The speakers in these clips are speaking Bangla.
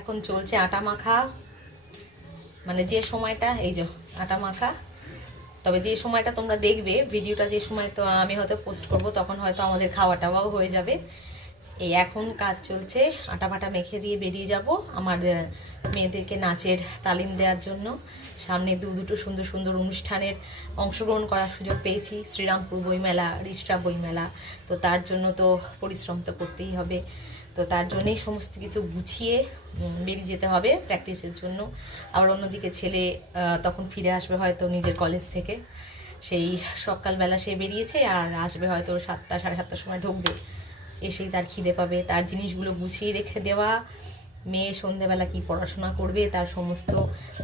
এখন চলছে আটা মাখা, মানে যে সময়টা এই যে আটা মাখা। তবে যে সময়টা তোমরা দেখবে ভিডিওটা, যে সময় তো আমি হয়তো পোস্ট করব, তখন হয়তো আমাদের খাওয়া টাওয়াও হয়ে যাবে। এই এখন কাজ চলছে, আটা ফাটা মেখে দিয়ে বেরিয়ে যাব আমার মেয়েদেরকে নাচের তালিম দেওয়ার জন্য। সামনে দুটো সুন্দর সুন্দর অনুষ্ঠানের অংশগ্রহণ করার সুযোগ পেয়েছি, শ্রীরামপুর বইমেলা, রিষ্টা বইমেলা। তো তার জন্য তো পরিশ্রম তো করতেই হবে। তো তার জন্যই সমস্ত কিছু গুছিয়ে বেরিয়ে যেতে হবে প্র্যাকটিসের জন্য। আবার অন্যদিকে ছেলে তখন ফিরে আসবে হয়তো নিজের কলেজ থেকে। সেই সকালবেলা সে বেরিয়েছে, আর আসবে হয়তো 7টা সাড়ে 7টার সময় ঢুকবে। এসেই তার খিদে পাবে, তার জিনিসগুলো গুছিয়ে রেখে দেওয়া, মেয়ে সন্ধেবেলা কি পড়াশোনা করবে তার সমস্ত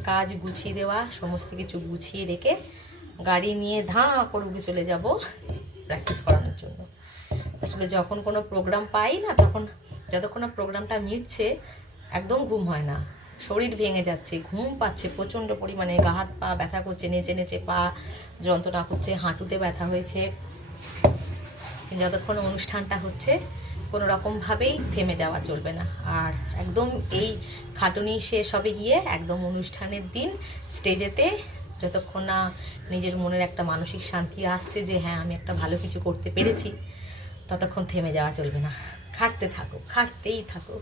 কাজ গুছিয়ে দেওয়া, সমস্ত কিছু গুছিয়ে রেখে গাড়ি নিয়ে ধাঁ করে উঠে চলে যাব প্র্যাকটিস করানোর জন্য। আসলে যখন কোনো প্রোগ্রাম পাই না, তখন যতক্ষণ না প্রোগ্রামটা মিটছে একদম ঘুম হয় না, শরীর ভেঙে যাচ্ছে, ঘুম পাচ্ছে প্রচণ্ড পরিমাণে, গা হাত পা ব্যথা করছে, নেচে নেচে পা যন্ত্রণা করছে, হাঁটুতে ব্যথা হয়েছে। যতক্ষণ অনুষ্ঠানটা হচ্ছে কোনো রকমভাবেই থেমে যাওয়া চলবে না। আর একদম এই খাটুনি শেষ হবে গিয়ে একদম অনুষ্ঠানের দিন স্টেজেতে, যতক্ষণ না নিজের মনের একটা মানসিক শান্তি আসছে যে হ্যাঁ আমি একটা ভালো কিছু করতে পেরেছি, ততক্ষণ থেমে যাওয়া চলবে না। খাটতে থাকো, খাটতেই থাকো।